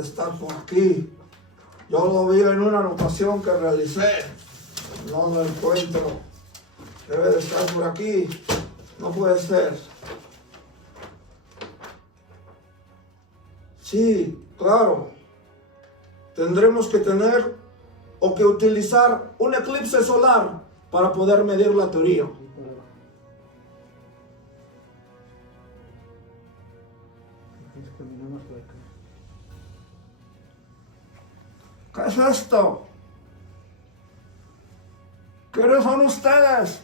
de estar por aquí. Yo lo vi en una anotación que realicé. No lo encuentro. Debe de estar por aquí. No puede ser. Sí, claro. Tendremos que tener o que utilizar un eclipse solar para poder medir la teoría. ¿Qué es esto? ¿Quiénes son ustedes?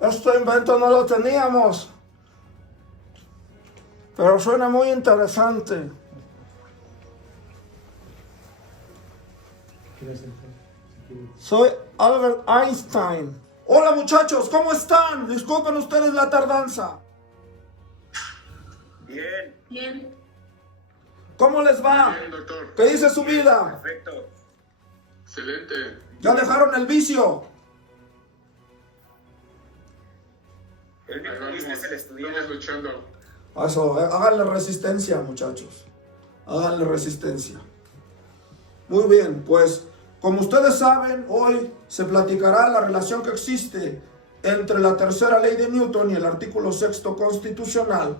Este invento no lo teníamos, pero suena muy interesante. Soy Albert Einstein. Hola muchachos, ¿cómo están? Disculpen ustedes la tardanza. Bien. Bien. ¿Cómo les va? Bien, doctor. ¿Qué dice su vida? Perfecto. Excelente. ¿Ya dejaron el vicio? El Ahí único vamos. vicio es el estudiar. Estamos luchando. Eso, háganle resistencia, muchachos. Háganle resistencia. Muy bien, pues como ustedes saben, hoy se platicará la relación que existe entre la tercera ley de Newton y el artículo sexto constitucional,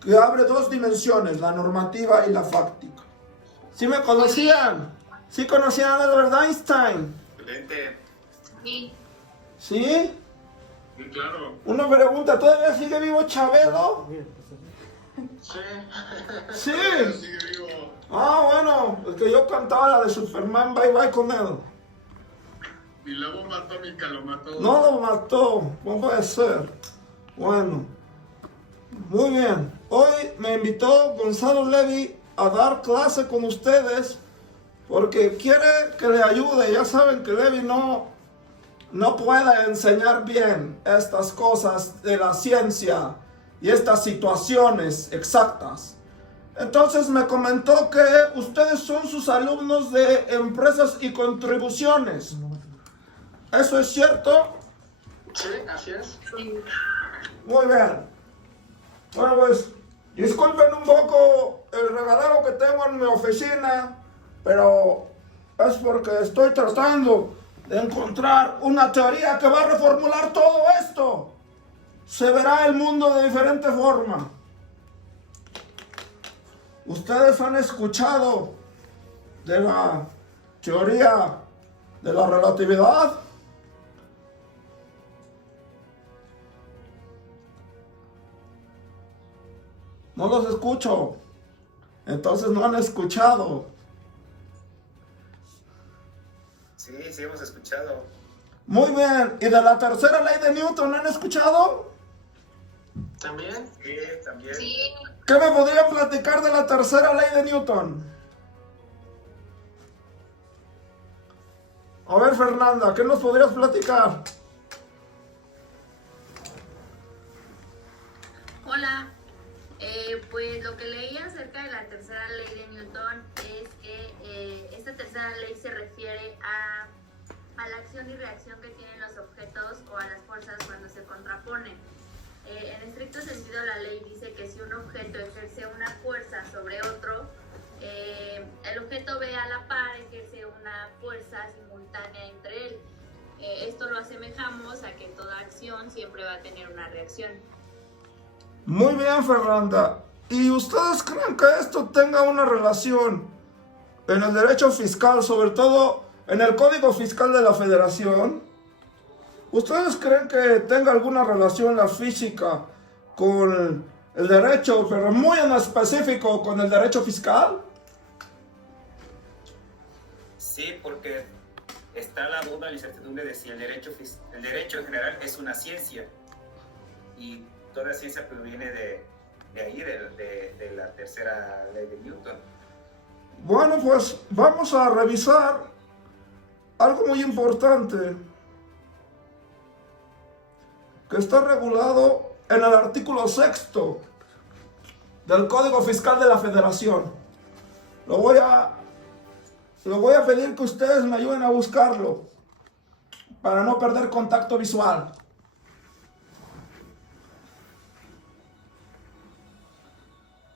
que abre dos dimensiones, la normativa y la fáctica. ¿Sí me conocían? ¿Sí conocían a Albert Einstein? Excelente. Sí. ¿Sí? Sí, claro. Una pregunta, ¿todavía sigue vivo Chabelo? Sí. Sí. Sigue vivo. Ah, bueno, es que yo cantaba la de Superman, bye bye con él. Mi lobo mató atómica, lo mató. No lo mató, no puede ser. Bueno, muy bien. Hoy me invitó Gonzalo Levy a dar clase con ustedes porque quiere que le ayude. Ya saben que Levy no puede enseñar bien estas cosas de la ciencia y estas situaciones exactas. Entonces me comentó que ustedes son sus alumnos de empresas y contribuciones. ¿Eso es cierto? Sí, así es. Sí. Muy bien. Bueno, pues, disculpen un poco el regadero que tengo en mi oficina, pero es porque estoy tratando de encontrar una teoría que va a reformular todo esto. Se verá el mundo de diferente forma. ¿Ustedes han escuchado de la teoría de la relatividad? No los escucho. Entonces no han escuchado. Sí, sí hemos escuchado. Muy bien. ¿Y de la tercera ley de Newton han escuchado? ¿También? Sí, también. Sí. ¿Qué me podrían platicar de la tercera ley de Newton? A ver, Fernanda, ¿qué nos podrías platicar? Hola. Pues lo que leí acerca de la tercera ley de Newton es que esta tercera ley se refiere a la acción y reacción que tienen los objetos o a las fuerzas cuando se contraponen. En estricto sentido, la ley dice que si un objeto ejerce una fuerza sobre otro, el objeto B a la par ejerce una fuerza simultánea entre él. Esto lo asemejamos a que toda acción siempre va a tener una reacción. Muy bien, Fernanda. ¿Y ustedes creen que esto tenga una relación en el derecho fiscal, sobre todo en el Código Fiscal de la Federación? ¿Ustedes creen que tenga alguna relación la física con el derecho, pero muy en específico con el derecho fiscal? Sí, porque está la duda, la incertidumbre de si el derecho en general es una ciencia. Y toda ciencia proviene de ahí, de la tercera ley de Newton. Bueno, pues vamos a revisar algo muy importante que está regulado en el artículo sexto del Código Fiscal de la Federación. Lo voy a pedir que ustedes me ayuden a buscarlo para no perder contacto visual.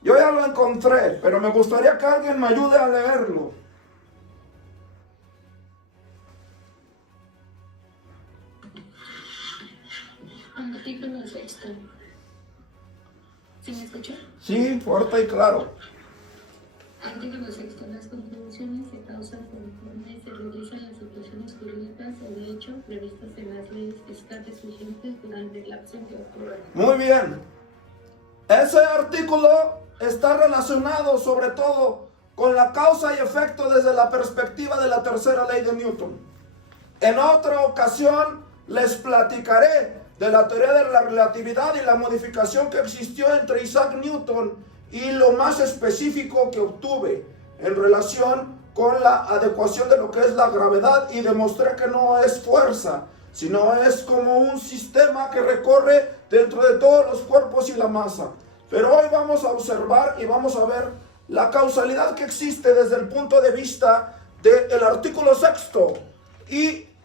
Yo ya lo encontré, pero me gustaría que alguien me ayude a leerlo. Artículo sexto. ¿Sí me escuchó? Sí, fuerte y claro. Artículo sexto. Las contribuciones se causan conforme se realizan las situaciones jurídicas o de hecho previstas en las leyes fiscales vigentes durante la acción que ocurre. Muy bien. Ese artículo está relacionado sobre todo con la causa y efecto desde la perspectiva de la tercera ley de Newton. En otra ocasión les platicaré de la teoría de la relatividad y la modificación que existió entre Isaac Newton y lo más específico que obtuve en relación con la adecuación de lo que es la gravedad, y demostré que no es fuerza, sino es como un sistema que recorre dentro de todos los cuerpos y la masa. Pero hoy vamos a observar y vamos a ver la causalidad que existe desde el punto de vista del artículo sexto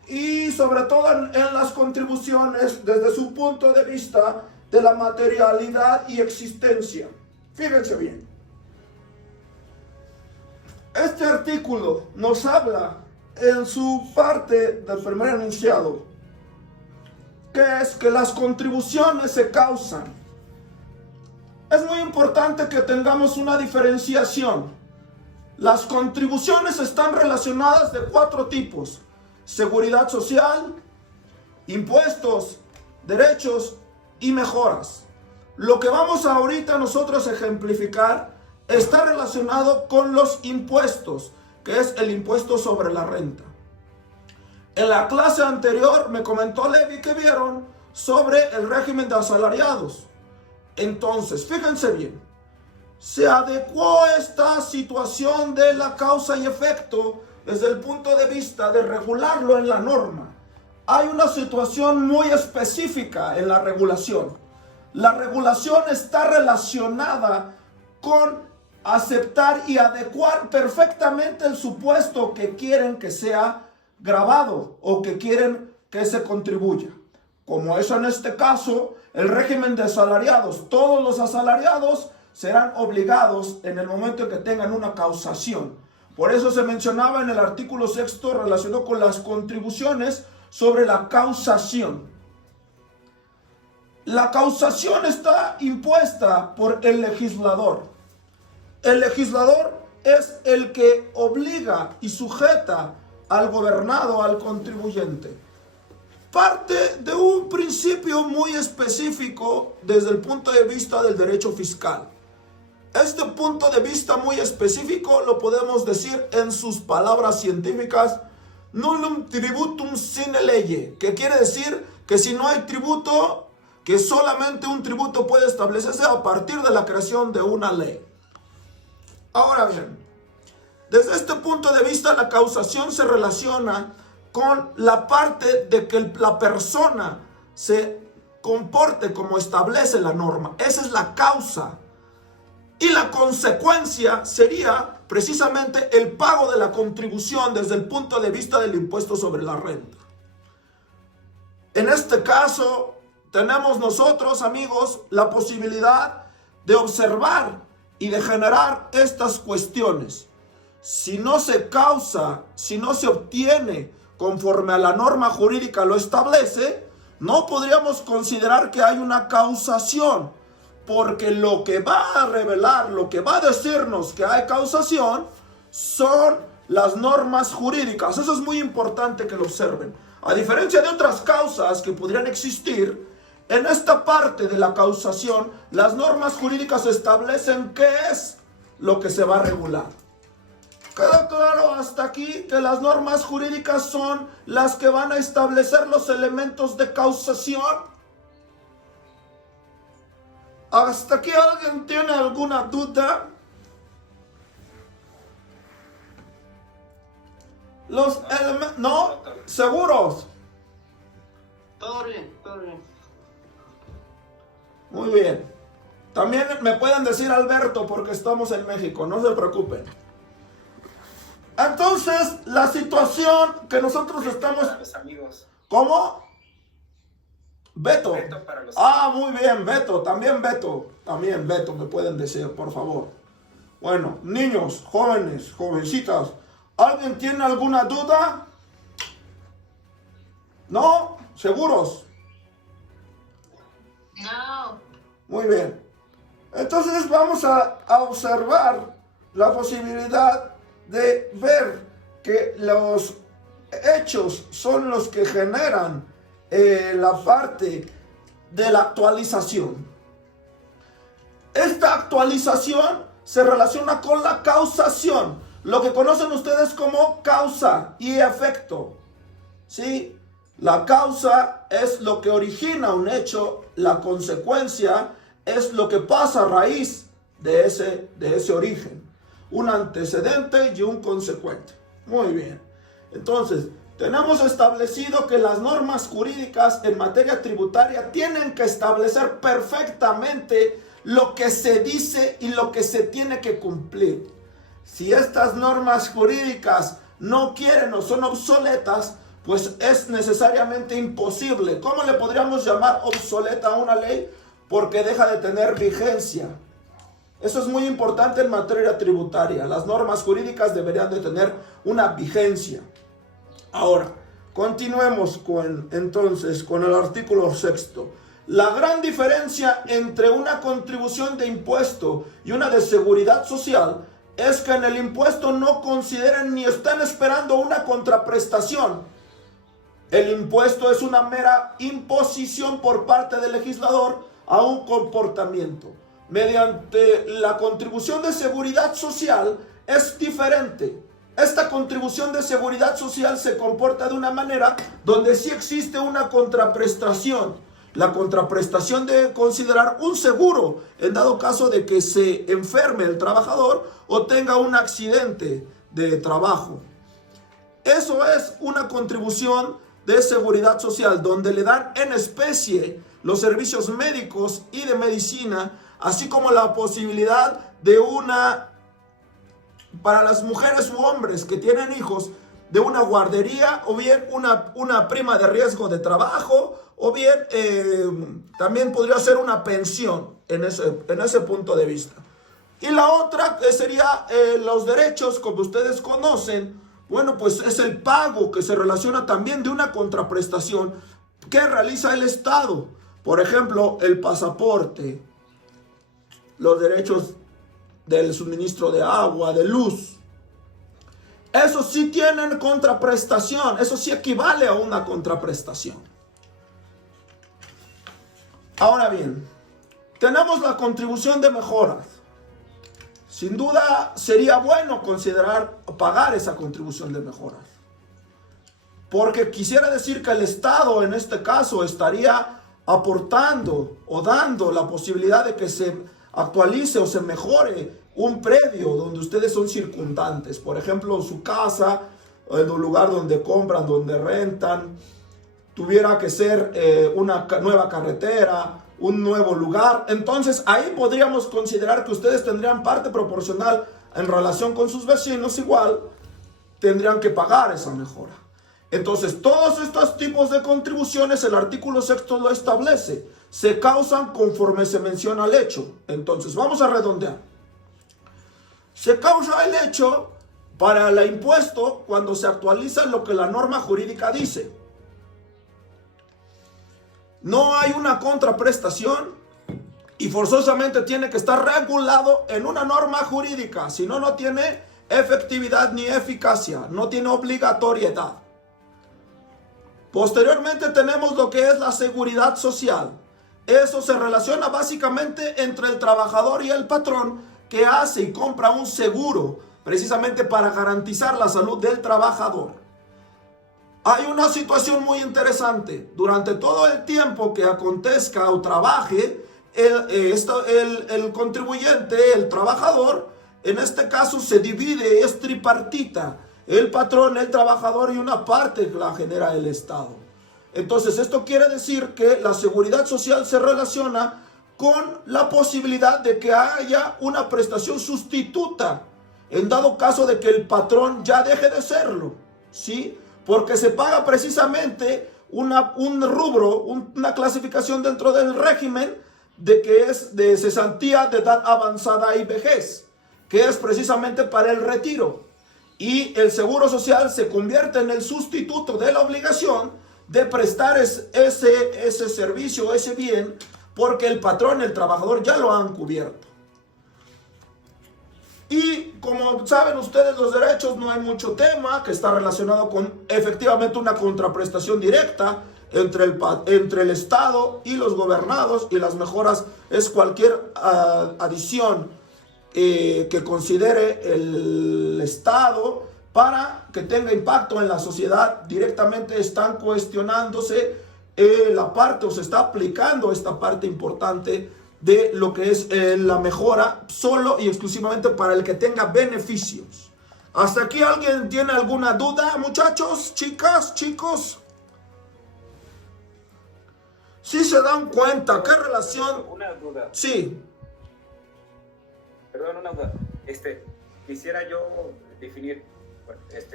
y sobre todo en las contribuciones desde su punto de vista de la materialidad y existencia. Fíjense bien. Este artículo nos habla en su parte del primer enunciado, que es que las contribuciones se causan. Es muy importante que tengamos una diferenciación. Las contribuciones están relacionadas de 4 tipos: seguridad social, impuestos, derechos y mejoras. Lo que vamos ahorita nosotros a ejemplificar está relacionado con los impuestos, que es el impuesto sobre la renta. En la clase anterior me comentó Levi que vieron sobre el régimen de asalariados. Entonces, fíjense bien, se adecuó esta situación de la causa y efecto desde el punto de vista de regularlo en la norma. Hay una situación muy específica en la regulación. La regulación está relacionada con aceptar y adecuar perfectamente el supuesto que quieren que sea grabado o que quieren que se contribuya. Como es en este caso el régimen de asalariados, todos los asalariados serán obligados en el momento en que tengan una causación. Por eso se mencionaba en el artículo sexto relacionado con las contribuciones sobre la causación. La causación está impuesta por el legislador. El legislador es el que obliga y sujeta al gobernado, al contribuyente. Parte de un principio muy específico desde el punto de vista del derecho fiscal. Este punto de vista muy específico lo podemos decir en sus palabras científicas: nullum tributum sine lege, que quiere decir que si no hay tributo, que solamente un tributo puede establecerse a partir de la creación de una ley. Ahora bien, desde este punto de vista la causación se relaciona con la parte de que la persona se comporte como establece la norma. Esa es la causa. Y la consecuencia sería precisamente el pago de la contribución desde el punto de vista del impuesto sobre la renta. En este caso, tenemos nosotros, amigos, la posibilidad de observar y de generar estas cuestiones. Si no se causa, si no se obtiene conforme a la norma jurídica lo establece, no podríamos considerar que hay una causación, porque lo que va a revelar, lo que va a decirnos que hay causación son las normas jurídicas. Eso es muy importante que lo observen. A diferencia de otras causas que podrían existir, en esta parte de la causación, las normas jurídicas establecen qué es lo que se va a regular. ¿Queda claro hasta aquí que las normas jurídicas son las que van a establecer los elementos de causación? ¿Hasta aquí alguien tiene alguna duda? Los elementos... ¿No? ¿Seguros? Todo bien, todo bien. Muy bien. También me pueden decir Alberto porque estamos en México, no se preocupen. Entonces, la situación que nosotros estamos... Para los amigos. ¿Cómo? Beto. Beto para los... Ah, muy bien, Beto. También Beto me pueden decir, por favor. Bueno, niños, jóvenes, jovencitas, ¿alguien tiene alguna duda? ¿No? ¿Seguros? No. Muy bien. Entonces vamos a observar la posibilidad de ver que los hechos son los que generan la parte de la actualización. Esta actualización se relaciona con la causación, lo que conocen ustedes como causa y efecto. ¿Sí? La causa es lo que origina un hecho, la consecuencia es lo que pasa a raíz de ese origen. Un antecedente y un consecuente. Muy bien. Entonces, tenemos establecido que las normas jurídicas en materia tributaria tienen que establecer perfectamente lo que se dice y lo que se tiene que cumplir. Si estas normas jurídicas no quieren o son obsoletas, pues es necesariamente imposible. ¿Cómo le podríamos llamar obsoleta a una ley? Porque deja de tener vigencia. Eso es muy importante en materia tributaria. Las normas jurídicas deberían de tener una vigencia. Ahora, continuemos entonces con el artículo 6º. La gran diferencia entre una contribución de impuesto y una de seguridad social es que en el impuesto no consideran ni están esperando una contraprestación. El impuesto es una mera imposición por parte del legislador a un comportamiento. Mediante la contribución de seguridad social es diferente. Esta contribución de seguridad social se comporta de una manera donde sí existe una contraprestación. La contraprestación debe considerar un seguro en dado caso de que se enferme el trabajador o tenga un accidente de trabajo. Eso es una contribución de seguridad social, donde le dan en especie los servicios médicos y de medicina, así como la posibilidad de para las mujeres u hombres que tienen hijos, de una guardería o bien una prima de riesgo de trabajo o bien también podría ser una pensión en ese punto de vista. Y la otra sería los derechos, como ustedes conocen. Bueno, pues es el pago que se relaciona también de una contraprestación que realiza el Estado. Por ejemplo, el pasaporte, los derechos del suministro de agua, de luz. Eso sí tienen contraprestación, eso sí equivale a una contraprestación. Ahora bien, tenemos la contribución de mejoras. Sin duda sería bueno considerar pagar esa contribución de mejoras. Porque quisiera decir que el Estado en este caso estaría aportando o dando la posibilidad de que se actualice o se mejore un predio donde ustedes son circundantes. Por ejemplo, su casa, el lugar donde compran, donde rentan, tuviera que ser una nueva carretera, un nuevo lugar. Entonces ahí podríamos considerar que ustedes tendrían parte proporcional en relación con sus vecinos, igual tendrían que pagar esa mejora. Entonces todos estos tipos de contribuciones el artículo 6º lo establece, se causan conforme se menciona el hecho. Entonces vamos a redondear. Se causa el hecho para el impuesto cuando se actualiza lo que la norma jurídica dice. No hay una contraprestación y forzosamente tiene que estar regulado en una norma jurídica. Si no, no tiene efectividad ni eficacia, no tiene obligatoriedad. Posteriormente tenemos lo que es la seguridad social. Eso se relaciona básicamente entre el trabajador y el patrón, que hace y compra un seguro precisamente para garantizar la salud del trabajador. Hay una situación muy interesante. Durante todo el tiempo que acontezca o trabaje el contribuyente, el trabajador, en este caso se divide, es tripartita. El patrón, el trabajador y una parte la genera el Estado. Entonces esto quiere decir que la seguridad social se relaciona con la posibilidad de que haya una prestación sustituta en dado caso de que el patrón ya deje de serlo, ¿sí? Porque se paga precisamente un rubro, una clasificación dentro del régimen de que es de cesantía de edad avanzada y vejez, que es precisamente para el retiro. Y el seguro social se convierte en el sustituto de la obligación de prestar ese servicio, ese bien, porque el patrón, el trabajador ya lo han cubierto. Y como saben ustedes, los derechos, no hay mucho tema, que está relacionado con efectivamente una contraprestación directa entre el Estado y los gobernados, y las mejoras es cualquier adición que considere el Estado para que tenga impacto en la sociedad. Directamente están cuestionándose la parte, o se está aplicando esta parte importante de lo que es la mejora solo y exclusivamente para el que tenga beneficios. ¿Hasta aquí alguien tiene alguna duda, muchachos, chicas, chicos? ¿Sí se dan cuenta qué relación? Una duda. Sí. Perdón, una duda. Quisiera yo definir,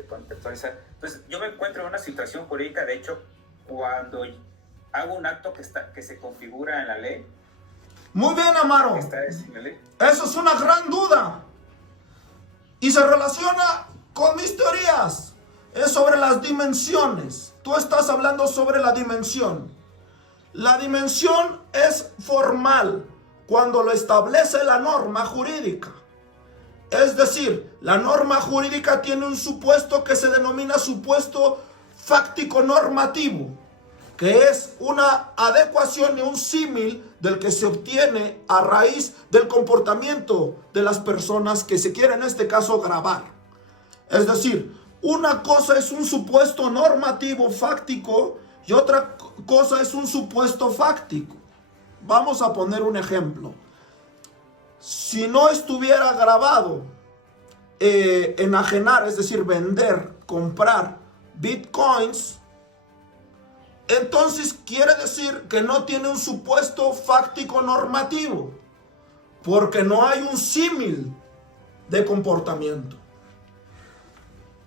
contextualizar. Entonces, yo me encuentro en una situación jurídica, de hecho, cuando hago un acto que se configura en la ley. Muy bien, Amaro. ¿Está en la ley? Eso es una gran duda. Y se relaciona con mis teorías. Es sobre las dimensiones. Tú estás hablando sobre la dimensión. La dimensión es formal cuando lo establece la norma jurídica. Es decir, la norma jurídica tiene un supuesto que se denomina supuesto fáctico normativo, que es una adecuación y un símil del que se obtiene a raíz del comportamiento de las personas que se quiere en este caso grabar. Es decir, una cosa es un supuesto normativo fáctico y otra cosa es un supuesto fáctico. Vamos a poner un ejemplo. Si no estuviera grabado enajenar, es decir, vender, comprar bitcoins, entonces quiere decir que no tiene un supuesto fáctico normativo, porque no hay un símil de comportamiento.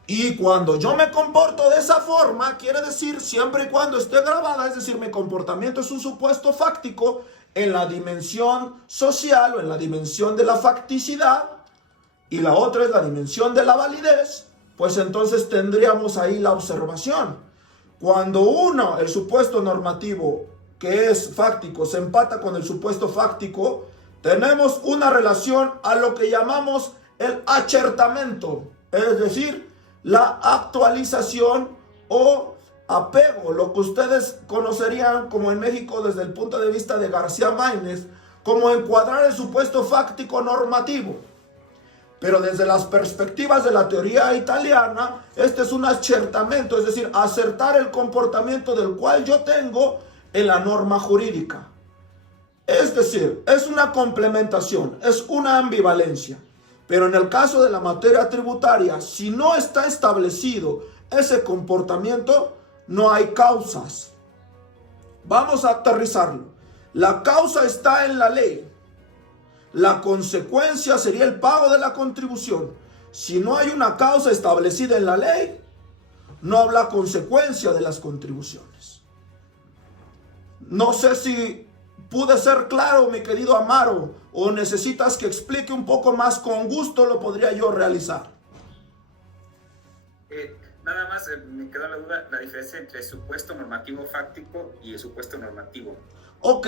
Y cuando yo me comporto de esa forma, quiere decir siempre y cuando esté grabada, es decir, mi comportamiento es un supuesto fáctico en la dimensión social o en la dimensión de la facticidad, y la otra es la dimensión de la validez, pues entonces tendríamos ahí la observación. Cuando uno, el supuesto normativo que es fáctico, se empata con el supuesto fáctico, tenemos una relación a lo que llamamos el acertamento, es decir, la actualización o apego, lo que ustedes conocerían como en México desde el punto de vista de García Maínez, como encuadrar el supuesto fáctico normativo. Pero desde las perspectivas de la teoría italiana, este es un acertamento, es decir, acertar el comportamiento del cual yo tengo en la norma jurídica. Es decir, es una complementación, es una ambivalencia. Pero en el caso de la materia tributaria, si no está establecido ese comportamiento, no hay causas. Vamos a aterrizarlo. La causa está en la ley. La consecuencia sería el pago de la contribución. Si no hay una causa establecida en la ley, no habrá consecuencia de las contribuciones. No sé si pude ser claro, mi querido Amaro, o necesitas que explique un poco más. Con gusto lo podría yo realizar. Nada más me quedó la duda, la diferencia entre el supuesto normativo fáctico y el supuesto normativo. Ok,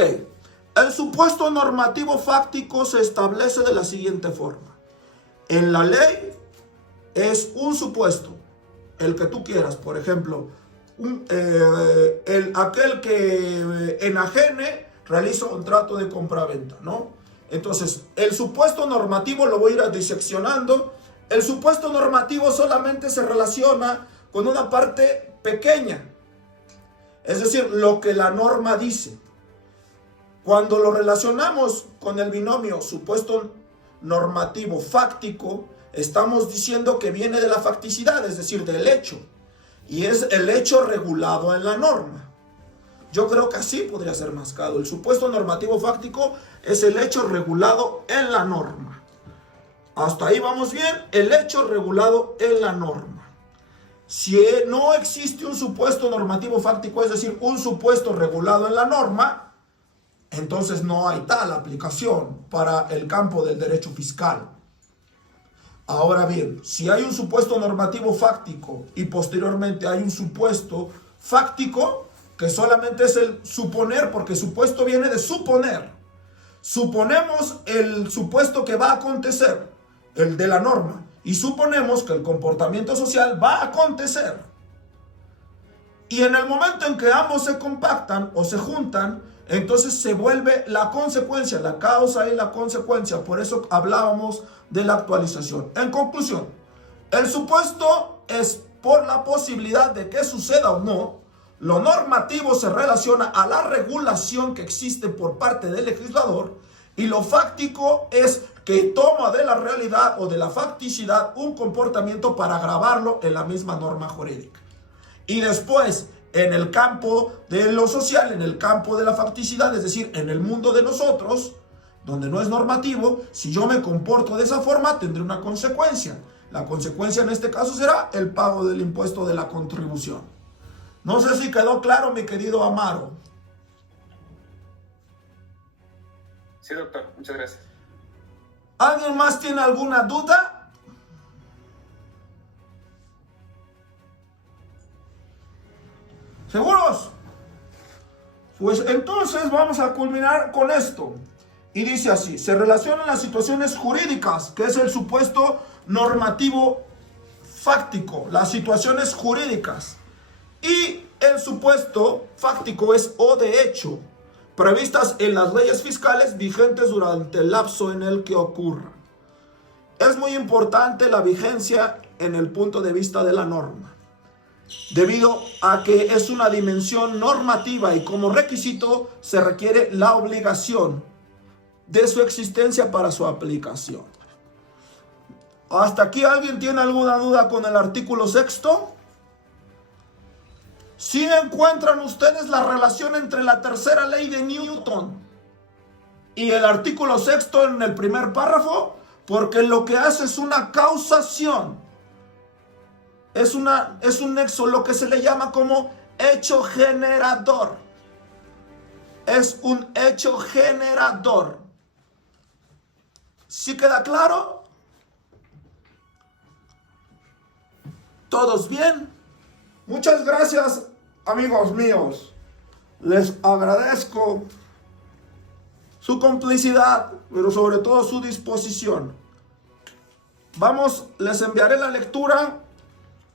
el supuesto normativo fáctico se establece de la siguiente forma. En la ley es un supuesto, el que tú quieras, por ejemplo, aquel que enajene realiza un contrato de compraventa, ¿no? Entonces, el supuesto normativo lo voy a ir diseccionando. El supuesto normativo solamente se relaciona con una parte pequeña, es decir, lo que la norma dice. Cuando lo relacionamos con el binomio supuesto normativo fáctico, estamos diciendo que viene de la facticidad, es decir, del hecho, y es el hecho regulado en la norma. Yo creo que así podría ser más claro. El supuesto normativo fáctico es el hecho regulado en la norma. Hasta ahí vamos bien, el hecho regulado en la norma. Si no existe un supuesto normativo fáctico, es decir, un supuesto regulado en la norma, entonces no hay tal aplicación para el campo del derecho fiscal. Ahora bien, si hay un supuesto normativo fáctico y posteriormente hay un supuesto fáctico, que solamente es el suponer, porque supuesto viene de suponer. Suponemos el supuesto que va a acontecer, el de la norma, y suponemos que el comportamiento social va a acontecer. Y en el momento en que ambos se compactan o se juntan, entonces se vuelve la consecuencia, la causa y la consecuencia. Por eso hablábamos de la actualización. En conclusión, el supuesto es por la posibilidad de que suceda o no. Lo normativo se relaciona a la regulación que existe por parte del legislador, y lo fáctico es que toma de la realidad o de la facticidad un comportamiento para grabarlo en la misma norma jurídica. Y después, en el campo de lo social, en el campo de la facticidad, es decir, en el mundo de nosotros, donde no es normativo, si yo me comporto de esa forma, tendré una consecuencia. La consecuencia en este caso será el pago del impuesto de la contribución. No sé si quedó claro, mi querido Amaro. Sí, doctor, muchas gracias. ¿Alguien más tiene alguna duda? ¿Seguros? Pues entonces vamos a culminar con esto. Y dice así: se relacionan las situaciones jurídicas, que es el supuesto normativo fáctico, las situaciones jurídicas. Y el supuesto fáctico es o de hecho, previstas en las leyes fiscales vigentes durante el lapso en el que ocurra. Es muy importante la vigencia en el punto de vista de la norma, debido a que es una dimensión normativa y como requisito se requiere la obligación de su existencia para su aplicación. ¿Hasta aquí alguien tiene alguna duda con el artículo 6º? ¿Sí encuentran ustedes la relación entre la tercera ley de Newton y el artículo 6º en el primer párrafo? Porque lo que hace es una causación. Es un nexo, lo que se le llama como hecho generador. Es un hecho generador. ¿Sí queda claro? ¿Todos bien? Muchas gracias, amigos míos. Les agradezco su complicidad, pero sobre todo su disposición. Les enviaré la lectura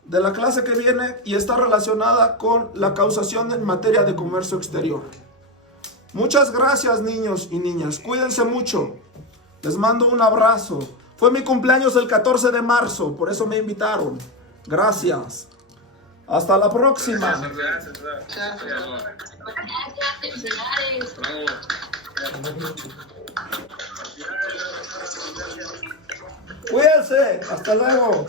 de la clase que viene y está relacionada con la causación en materia de comercio exterior. Muchas gracias, niños y niñas. Cuídense mucho. Les mando un abrazo. Fue mi cumpleaños el 14 de marzo, por eso me invitaron. Gracias. Hasta la próxima. Cuídense. Hasta luego.